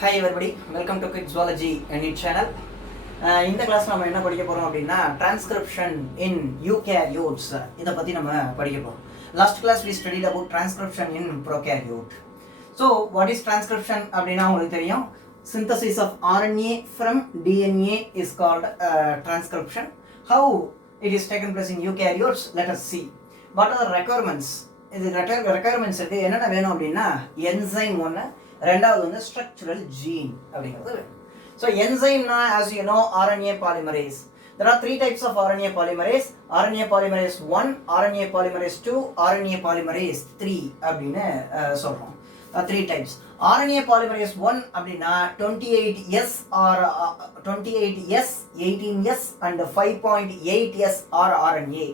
Hi everybody, welcome to Quick Zoology Neet channel. இந்த கிளாஸ் நம்ம என்ன படிக்க போறோம் அப்படின்னா transcription in eukaryotes இத பத்தி நம்ம படிக்க போறோம். Last class we studied about transcription in prokaryote. So what is transcription அப்படினா உங்களுக்கு தெரியும். Synthesis of RNA from DNA is called transcription. How it is taken place in eukaryotes, let us see. What are the requirements? இது requirements இருக்கு. என்னென்ன வேணும் அப்படின்னா enzyme ஒன்னு, ரெண்டாவது வந்து structural gene அப்படிங்கிறது வேணும். So enzyme na, as you know, RNA polymerase. There are three types of RNA polymerase. RNA polymerase 1, RNA polymerase 2, RNA polymerase 3 அப்படினு சொல்றோம். Three types. RNA polymerase 1 அப்படினா 28S or 28S, 18S and 5.8S rRNA.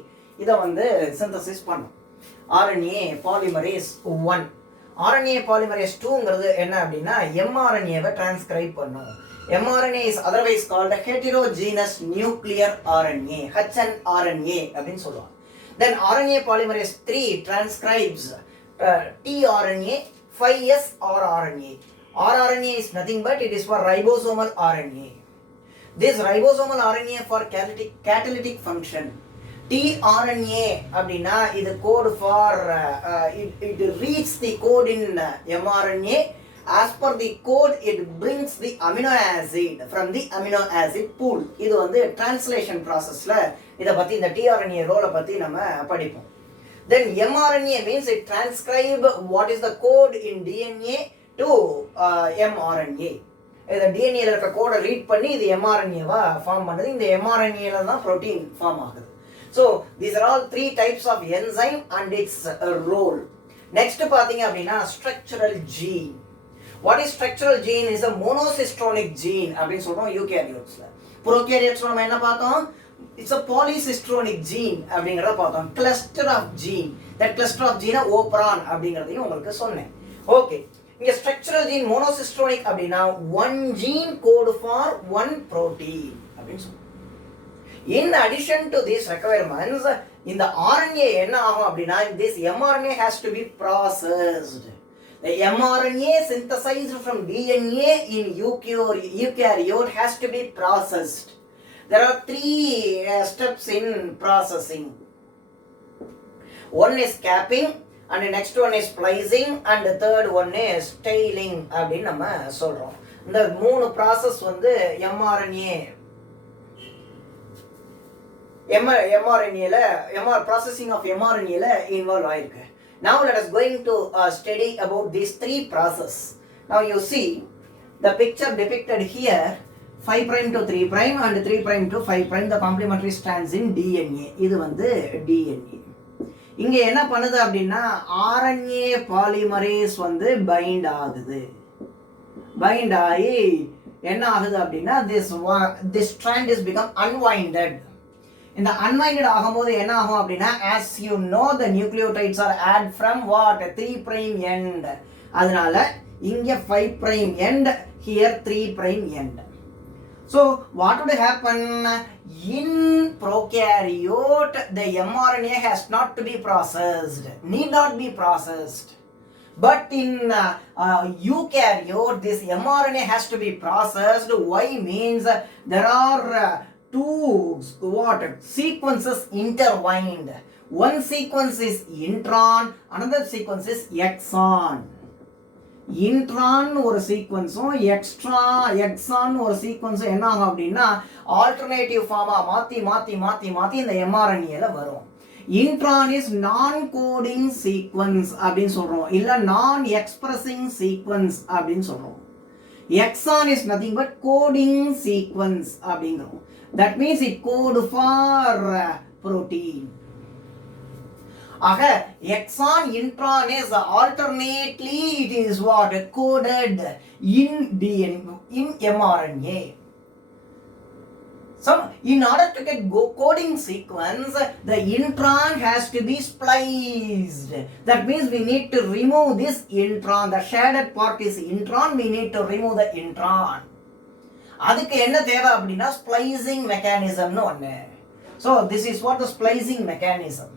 இத வந்து synthesis பண்ணும். RNA polymerase 1. RNA polymerase 2ங்கிறது என்ன அப்படின்னா mRNA-வை transcribe பண்ணும். mRNA is otherwise called heterogeneous nuclear RNA, hnRNA அப்படின்னு சொல்லுவாங்க. Then RNA polymerase 3 transcribes tRNA, 5S rRNA. rRNA is nothing but it is for ribosomal RNA. This ribosomal RNA for catalytic function. tRNA அப்படின்னா இது code for it reads the code in mRNA. As per the code it brings the amino acid from the amino acid pool. இது வந்து translation processல இத பத்தி இந்த tRNA ரோல பத்தி நம்ம படிப்போம். Then mRNA means it transcribe what is the code in DNA to mRNA. இந்த DNA ல இருக்க கோட ரீட் பண்ணி இது mRNA வா ஃபார்ம் பண்ணுது. இந்த mRNA ல தான் புரோட்டீன் ஃபார்ம் ஆகுது. So these are all three types of enzyme and its role. Next பாத்தீங்க அப்படின்னா structural gene. What is structural gene? Is a monocistronic gene அப்படின்னு சொல்றோம் eukaryotesல. Prokaryotes நம்ம என்ன பார்த்தோம்? It's a polycistronic gene அப்படிங்கறத பார்த்தோம். Cluster of gene. That cluster of gene operon அப்படிங்கறதையும் உங்களுக்கு சொன்னேன். Okay. இங்க structural gene monocistronic அப்படின்னா one gene code for one protein அப்படின்னு சொல்றோம். In addition to these requirements, in the RNA என்ன ஆகும் அப்படின்னா this mRNA has to be processed. The mRNA synthesized from DNA in eukaryote has to be processed. There are three steps in processing. One is capping and the next one is splicing and the third one is tailing அப்படின்னு நம்ம சொல்றோம். இந்த மூணு process வந்து mRNA processing of mRNA ல involve ஆயிருக்கு. Now let us going to study about these three process. Now you see the picture depicted here, 5 prime to 3 prime and 3 prime to 5 prime, the complementary strands in DNA. இது வந்து DNA. இங்க என்ன பண்ணுது அப்படின்னா RNA polymerase வந்து bind ஆகுது. Bind ஆகி என்ன ஆகுது அப்படின்னா this strand is become unwinded. இந்த unwinded ஆகும்போது என்ன ஆகும் அப்படின்னா as you know the nucleotides are add from what 3 prime end. அதனால இங்க 5 prime end, here 3 prime end. So what would happen in prokaryote? The mRNA has not to be processed, need not be processed. But in eukaryote this mRNA has to be processed. Why? Means there are two sequences intertwined. One sequence is intron, another sequence is exon. Intron ஒரு சீக்வன்ஸும் exon ஒரு சீக்வன்ஸும் என்ன ஆகும் அப்படின்னா alternative pharma மாத்தி இந்த mRNA ல வரும். intron is non coding sequence அப்படின்னு சொல்றோம், இல்ல non expressing sequence அப்படின்னு சொல்றோம். exon is nothing but coding sequence அப்படிங்கிறோம். That means it code for protein. ஆக exon intron is alternately it is what coded in DNA, in mRNA. So in order to get coding sequence, the intron has to be spliced. That means we need to remove this intron. The shaded part is intron. We need to remove the intron. அதுக்கு என்ன தேவை அப்படின்னா splicing mechanism னு ஒண்ணு. So this is what the splicing mechanism.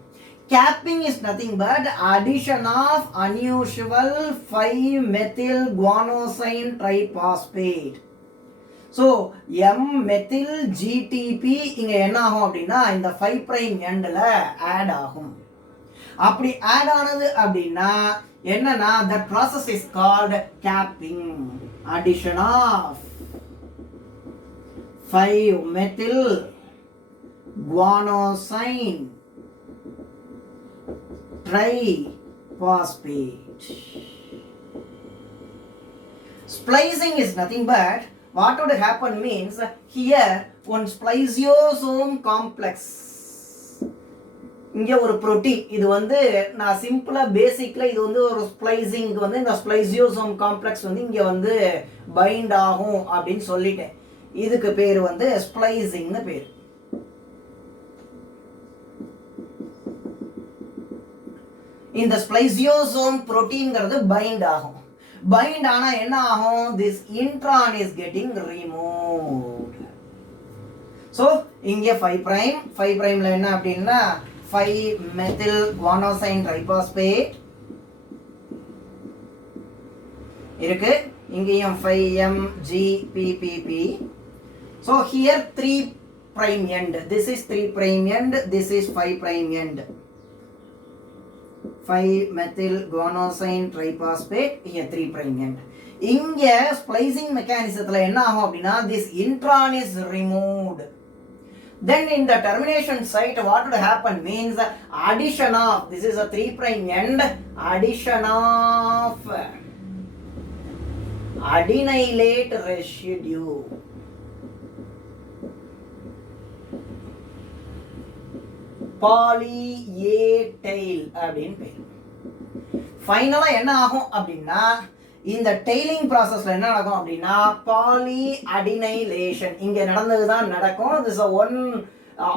Capping is nothing but addition of unusual 5-methyl guanosine triphosphate. So M-methyl GTP இங்க என்ன ஆகும் அப்படின்னா இந்த 5' எண்ட்ல ஆட் ஆகும். அப்படி ஆட் ஆனது அப்படின்னா என்னன்னா that process is called capping. Addition of 5-methyl guanosine triphosphate. Splicing is nothing but what would happen means here one spliceosome complex. இங்க ஒரு புரோட்டீன் இது வந்து நான் சிம்பிளா பேசிக்ல இது வந்து ஒரு ஸ்ப்ளைசிங் வந்து இந்த ஸ்ப்ளைசியோசோம் காம்ப்ளெக்ஸ் வந்து இங்க வந்து பைண்ட் ஆகும் அப்படின்னு சொல்லிட்டேன். இதுக்கு பேர் வந்து ஸ்ப்ளைசிங்னு பேர். இந்த ஸ்ப்ளைசியோசோம் புரோட்டீன்ங்கிறது பைண்ட் ஆகும். பைண்ட் ஆனா என்ன ஆகும்? this intron is getting removed. so இங்க 5' ல என்ன அப்படின்னா 5-methyl guanosine triphosphate இருக்கு. இங்கேயும் 5-MgPpp. so here 3' end. this is 3' end. this is 5' end. 5-methyl guanosine triphosphate here 3' end. இங்க splicing mechanismத்துல என்ன ஆகும் அப்படின்னா this intron is removed. Then in the termination site what would happen means addition of, this is a 3' end, addition of adenylate residue. poly-A tail அப்படின்னு பேர். ஃபைனலா என்ன ஆகும் அப்படின்னா இந்த டெய்லிங் ப்ராசஸ்ல என்ன நடக்கும் அப்படின்னா polyadenylation இங்க நடந்ததுதான் நடக்கும். this is a one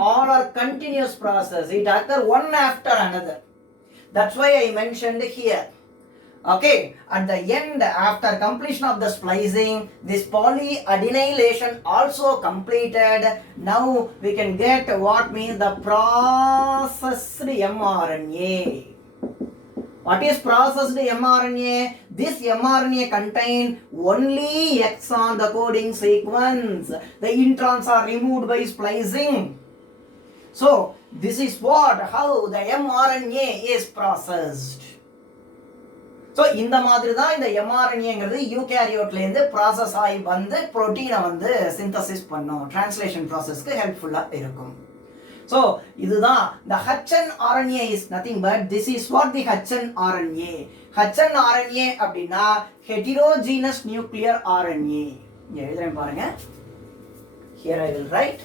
all are continuous process. it occur one after another. that's why I mentioned here. okay, at the end after completion of the splicing this polyadenylation also completed. now we can get what means the processed mRNA. what is processed mRNA? this mRNA contain only exon the coding sequence. the introns are removed by splicing. so this is what how the mRNA is processed. so இந்த மாதிரி தான் இந்த mRNAங்கிறது யூகேரியோட்ல இருந்து process ஆகி வந்து புரோட்டீனை வந்து சிந்தசிஸ் பண்ணும். டிரான்ஸ்லேஷன் ப்ராசஸ்க்கு ஹெல்ப்ஃபுல்லா இருக்கும். so இதுதான் the hnRNA is nothing but this is what the hnRNA. hnRNA அப்படின்னா heterogeneous nuclear RNA. இங்க எழுதுறேன் பாருங்க. here I will write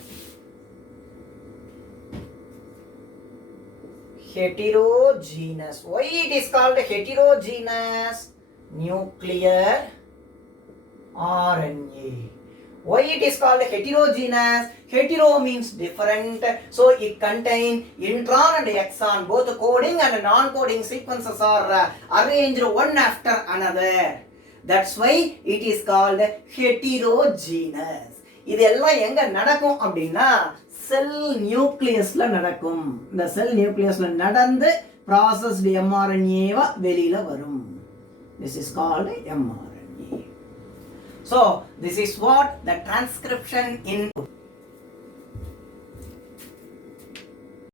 heterogeneous. why it is called heterogeneous nuclear RNA? why it is called heterogeneous? hetero means different, so it contains intron and exon. both coding and non-coding sequences are arranged one after another. that's why it is called heterogeneous. இதெல்லாம் எங்க நடக்கும் அப்படின்னா செல் நியூக்ளியஸ்ல நடக்கும். இந்த செல் நியூக்ளியஸ்ல நடந்து processed mRNA வெளியில வரும். this is called mRNA. so this is what the transcription in